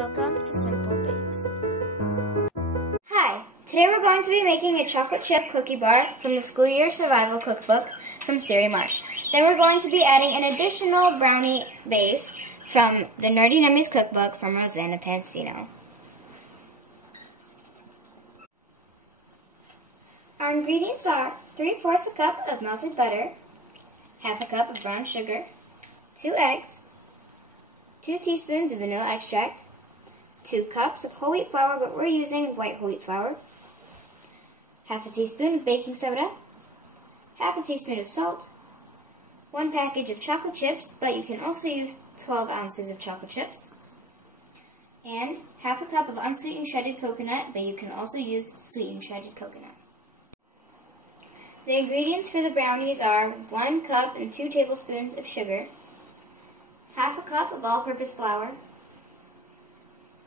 Welcome to Simple Bakes. Hi, today we're going to be making a chocolate chip cookie bar from the School Year Survival Cookbook from Siri Marsh. Then we're going to be adding an additional brownie base from the Nerdy Nummies Cookbook from Rosanna Pansino. Our ingredients are 3/4 a cup of melted butter, half a cup of brown sugar, 2 eggs, 2 teaspoons of vanilla extract, 2 cups of whole wheat flour, but we're using white whole wheat flour, half a teaspoon of baking soda, half a teaspoon of salt, 1 package of chocolate chips, but you can also use 12 ounces of chocolate chips, and half a cup of unsweetened shredded coconut, but you can also use sweetened shredded coconut. The ingredients for the brownies are 1 cup and 2 tablespoons of sugar, half a cup of all-purpose flour,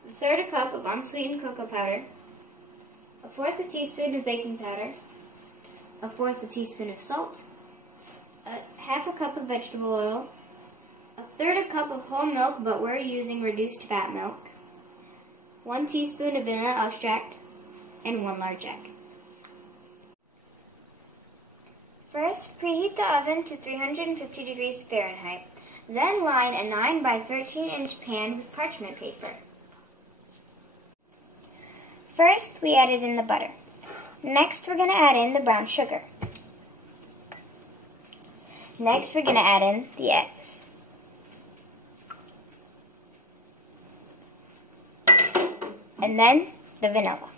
1/3 cup of unsweetened cocoa powder, 1/4 teaspoon of baking powder, 1/4 teaspoon of salt, half a cup of vegetable oil, 1/3 cup of whole milk, but we're using reduced fat milk, 1 teaspoon of vanilla extract, and 1 large egg. First, preheat the oven to 350 degrees Fahrenheit. Then line a 9 by 13 inch pan with parchment paper. First, we added in the butter. Next, we're going to add in the brown sugar. Next, we're going to add in the eggs. And then the vanilla.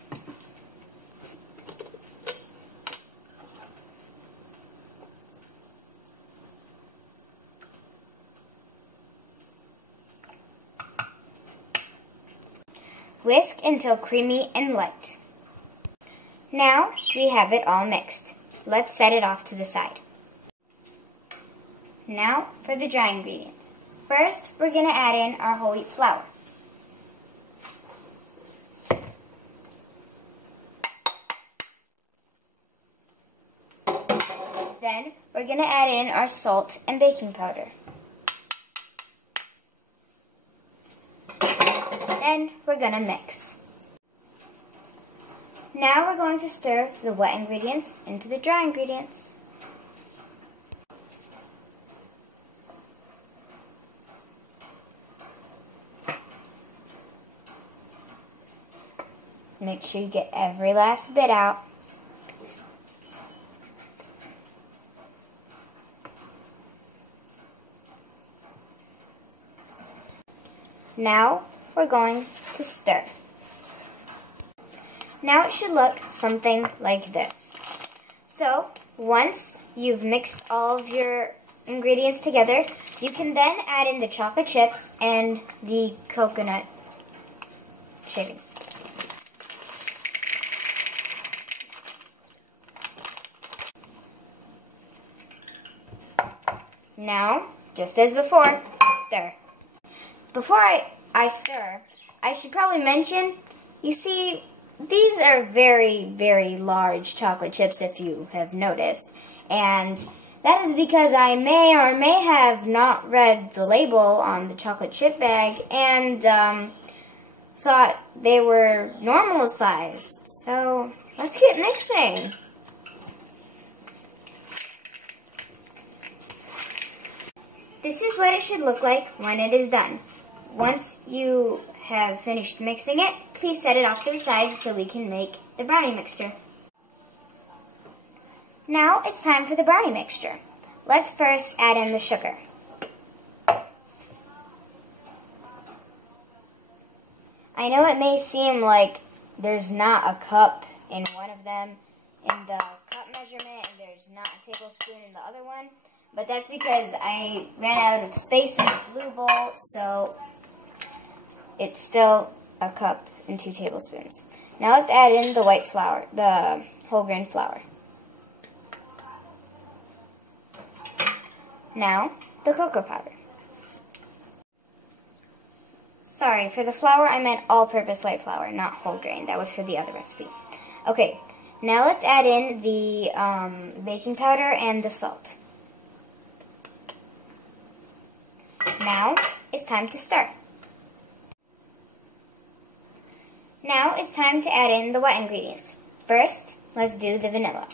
Whisk until creamy and light. Now we have it all mixed. Let's set it off to the side. Now for the dry ingredients. First, we're going to add in our whole wheat flour. Then we're going to add in our salt and baking powder. Then we're going to mix. Now we're going to stir the wet ingredients into the dry ingredients. Make sure you get every last bit out. Now we're going to stir. Now it should look something like this. So once you've mixed all of your ingredients together, you can then add in the chocolate chips and the coconut shavings. Now, just as before, stir. Before I stir, I should probably mention, you see, these are very, very large chocolate chips if you have noticed. And that is because I may or may have not read the label on the chocolate chip bag and thought they were normal sized. So, let's get mixing. This is what it should look like when it is done. Once you have finished mixing it, please set it off to the side so we can make the brownie mixture. Now it's time for the brownie mixture. Let's first add in the sugar. I know it may seem like there's not a cup in one of them in the cup measurement and there's not a tablespoon in the other one, but that's because I ran out of space in the blue bowl, so it's still a cup and 2 tablespoons. Now let's add in the white flour, the whole grain flour. Now, the cocoa powder. Sorry, for the flour I meant all-purpose white flour, not whole grain. That was for the other recipe. Okay, now let's add in the baking powder and the salt. Now, it's time to stir. Now it's time to add in the wet ingredients. First, let's do the vanilla.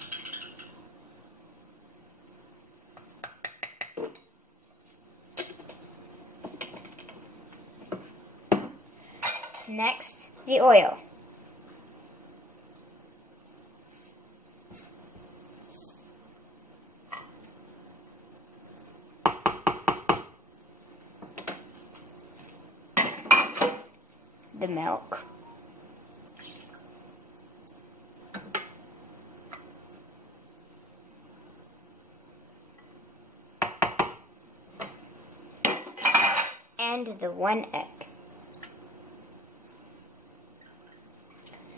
Next, the oil. The milk. And the 1 egg.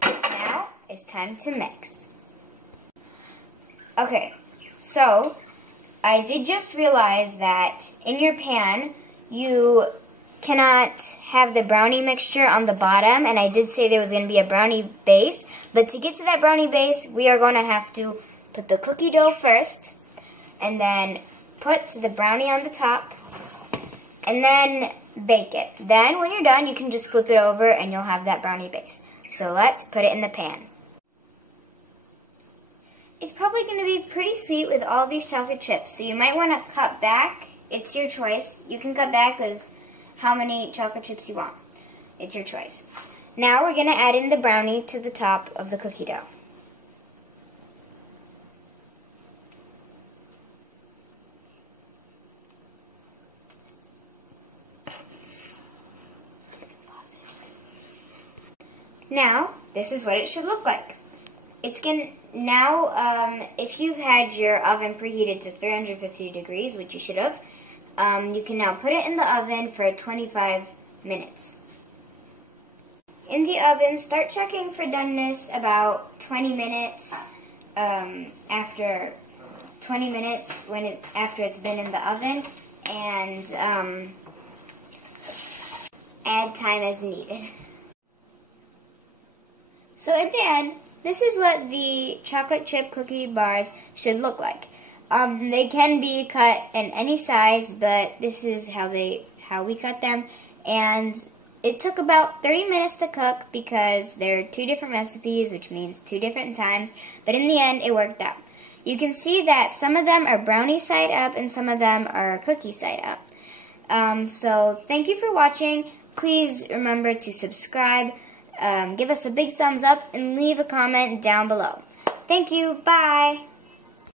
Now it's time to mix. Okay, so I did just realize that in your pan you cannot have the brownie mixture on the bottom, and I did say there was going to be a brownie base, but to get to that brownie base we are going to have to put the cookie dough first, and then put the brownie on the top, and then bake it. Then when you're done you can just flip it over and you'll have that brownie base. So let's put it in the pan. It's probably going to be pretty sweet with all these chocolate chips, so you might want to cut back. It's your choice. You can cut back as how many chocolate chips you want. It's your choice. Now we're going to add in the brownie to the top of the cookie dough. Now, this is what it should look like. It's if you've had your oven preheated to 350 degrees, which you should have, you can now put it in the oven for 25 minutes. In the oven, start checking for doneness about 20 minutes after 20 minutes after it's been in the oven, and add time as needed. So at the end, this is what the chocolate chip cookie bars should look like. They can be cut in any size, but this is how we cut them. And it took about 30 minutes to cook because they're 2 different recipes, which means 2 different times. But in the end, it worked out. You can see that some of them are brownie side up and some of them are cookie side up. So thank you for watching. Please remember to subscribe. Give us a big thumbs up and leave a comment down below. Thank you. Bye.